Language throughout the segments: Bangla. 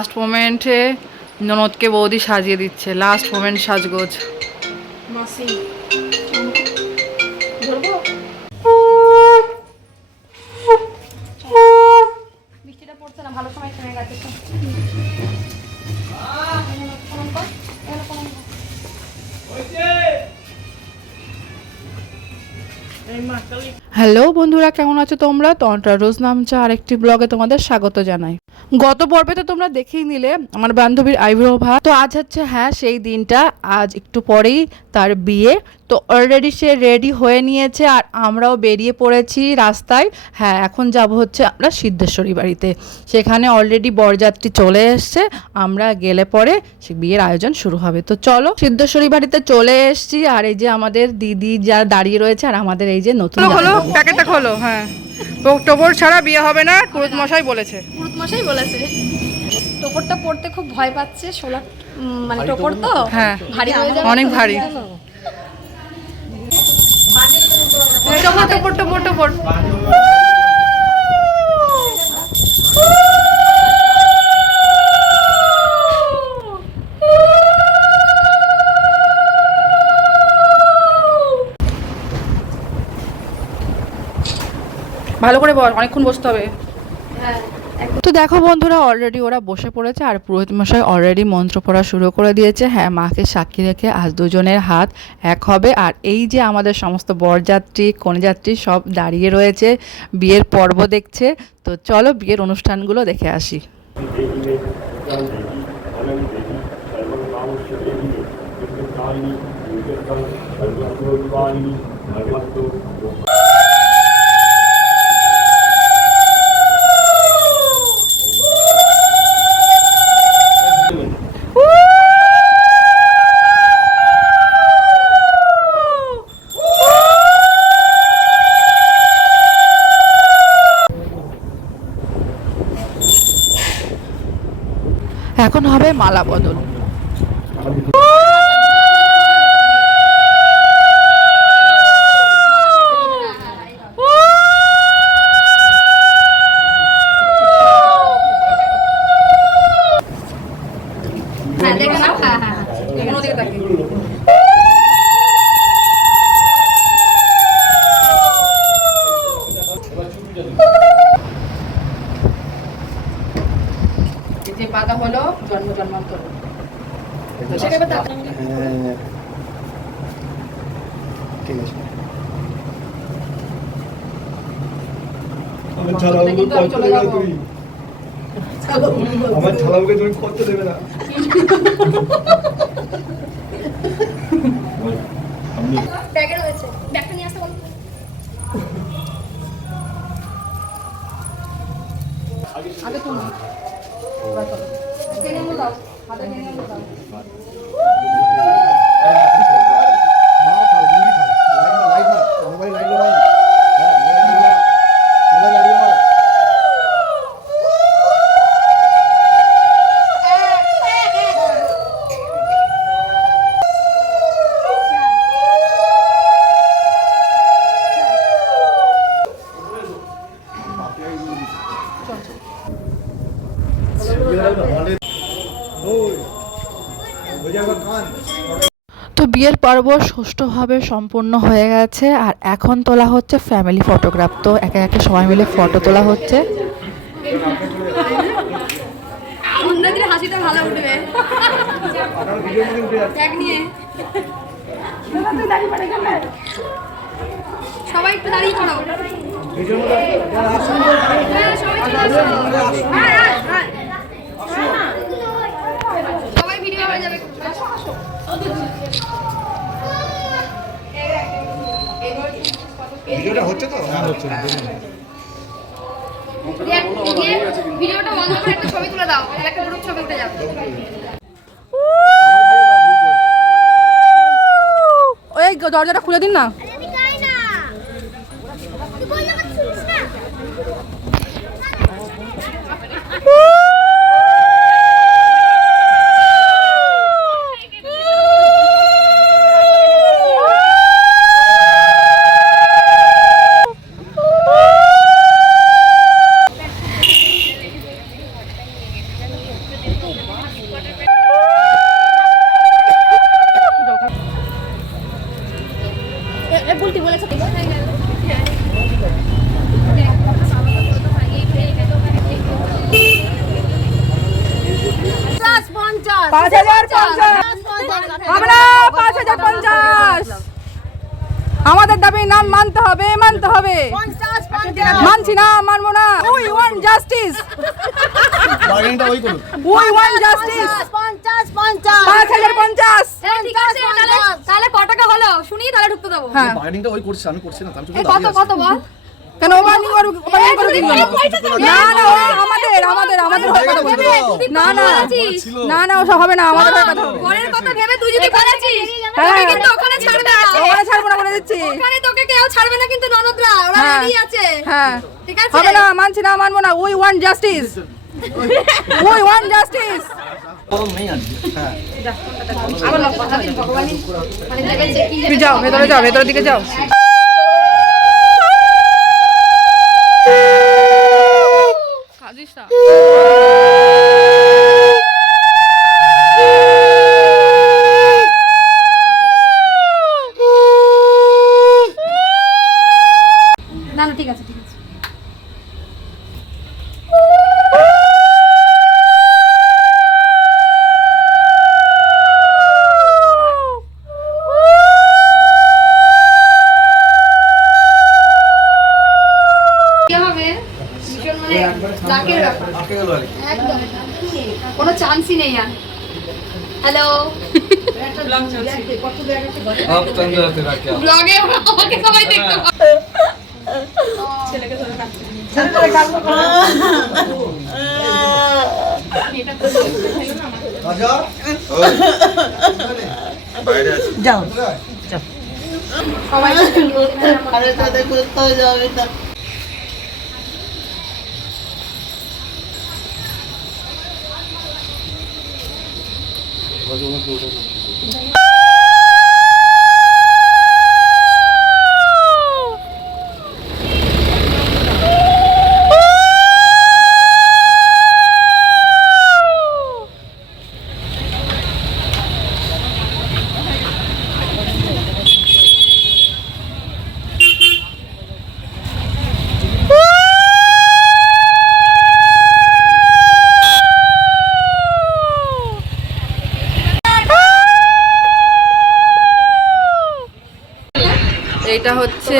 লাস্ট মোমেন্টে ননদকে বৌদি সাজিয়ে দিচ্ছে, লাস্ট মোমেন্ট সাজগোজ। মাসি ধরবো? বৃষ্টিটা পড়ছে না, ভালো সময় থেমে গেছে। হ্যালো বন্ধুরা, কেমন আছো তোমরা? তন্ত্রা রোজ নামছে আরেকটি ব্লগে তোমাদের স্বাগত জানাই। গত পর্বে তো তোমরা দেখেই নিলে আমার বান্ধবীর আইব্রো ভাত। তো আজ হচ্ছে সেই দিনটা, আজ একটু পরেই তার বিয়ে। তো অলরেডি সে রেডি হয়ে নিয়েছে আর আমরাও বেরিয়ে পড়েছি রাস্তায়। এখন যাব হচ্ছে আমরা সিদ্ধেশ্বরী বাড়িতে। সেখানে অলরেডি বরযাত্রী চলে এসছে, আমরা গেলে পরে সে বিয়ের আয়োজন শুরু হবে। তো চলো, সিদ্ধেশ্বরী বাড়িতে চলে এসছি। আর এই যে আমাদের দিদি যা দাঁড়িয়ে রয়েছে, আর আমাদের এই যে নতুন হলো প্যাকেটটা খোলো। টোপর ছাড়া বিয়ে হবে না, পুরোহিত মশাই বলেছে। টোপরটা পড়তে খুব ভয় পাচ্ছে, শোলা মানে টোপর তো ভারী হয়ে যাবে, অনেক ভারী। টোপর টোপর টোপর। ভালো করে বল, অনেকক্ষণ বসতে হবে। তো দেখো বন্ধুরা, অলরেডি ওরা বসে পড়েছে আর পুরোহিত মশাই অলরেডি মন্ত্র পড়া শুরু করে দিয়েছে। মাকে সাক্ষী রেখে আজ দুজনের হাত এক হবে। আর এই যে আমাদের সমস্ত বরযাত্রী কনেযাত্রী সব দাঁড়িয়ে রয়েছে, বিয়ের পর্ব দেখছে। তো চলো বিয়ের অনুষ্ঠানগুলো দেখে আসি। এখন হবে মালা বদল। যে বাধা হলো জন্ম জন্মান্তর। আমার ছাড়াওকে তুমি করতে দেবে না। ব্যাগে রয়েছে, ব্যাগটা নিয়ে আসতে বল। আগে তুমি দাও, হাতে দাও। তো বিয়ের পর্ব সুষ্ঠুভাবে সম্পূর্ণ হয়ে গেছে আর এখন তোলা হচ্ছে ফ্যামিলি ফটোগ্রাফ। তো একে একে সবাই মিলে ফটো তোলা হচ্ছে। হাসিটা ভালো উঠবে সবাই একটু দাঁড়িয়ে পড়ো। সবাই ভিডিও হয়ে যাবে। ভিডিওটা হচ্ছে তো? হ্যাঁ হচ্ছে। ভিডিওটা বন্ধ করে একটা ছবি তুলে দাও, একটা গ্রুপ ছবি উঠে যাবে। ওই দরজাটা খুলে দিন না। 5050 হবে না, 5050। আমাদের দাবি নাম মানতে হবে, মানতে হবে। মানছি না, মানবো না। উই ওয়ান্ট জাস্টিস, বার্গেনিংটা ওই করুন। We want justice. 5050। ঠিক আছে, তাহলে ক টাকা হলো শুনি, তাহলে ঢুকতে দেবো। হ্যাঁ, বার্গেনিংটা ওই করছে, আমি করছি না, আমি শুধু এই কত কত বল। কেন ওভারনিং করবে? দিল না, না ও আমাদের আমাদের আমাদের হয়ে কথা বলবে। না না না না, ওসব হবে না, আমাদের হয়ে কথা বলবে। পরের কথা ভেবে তুই যদি করেছিস হ্যাঁ। তোকে কিন্তু ওখানে ছাড়বে না, ওখানে ছাড়বো না বলে দিচ্ছি। ওখানে তোকে কেউ ছাড়বে না কিন্তু ননদরা, ওরা হ্যাঁ। রেডি আছে। হ্যাঁ, ঠিক আছে, হবে না, মানছি না, মানবো না। We want justice, we want justice. গরম নেই আজকে। হ্যাঁ, আবার কথা দিন ভগবানই মানে ভেবেছে কি তুমি যাও, ভেতরে যাও, ভেতরের দিকে যাও। কাজিস না। না না, ঠিক আছে ঠিক আছে। কি হবে ভীষণ মানে লাকের ব্যাপার আটকে গেল আর কি। একদম, কোনো চান্সই নেই আর। হ্যালো, আপ তন্দুরতে রাখে। ব্লগে আমাকে সবাই দেখতে পাবে। রাজা বাইরে আছে। যাও সবাই আরে তাদের কোথাও যাবে না। এইটা হচ্ছে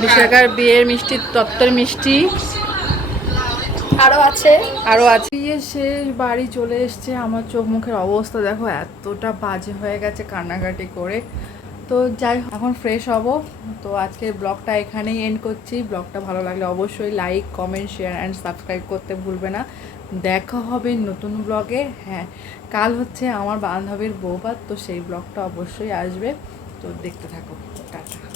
বিশাখার বিয়ের মিষ্টি, তত্ত্বের মিষ্টি। আরো আছে। আরও আছে। বিয়ে শেষ, বাড়ি চলে এসছে। আমার চোখ মুখের অবস্থা দেখো, এতটা বাজে হয়ে গেছে কান্নাকাটি করে। তো যাই হোক, এখন ফ্রেশ হব। তো আজকের ব্লগটা এখানেই এন্ড করছি। ব্লগটা ভালো লাগলে অবশ্যই like, comment, share and subscribe করতে ভুলবে না। দেখা হবে নতুন ব্লগে। হ্যাঁ, কাল হচ্ছে আমার বান্ধবীর বউভাত, তো সেই ব্লগটা অবশ্যই আসবে। তো দেখতে থাকো। টাটা।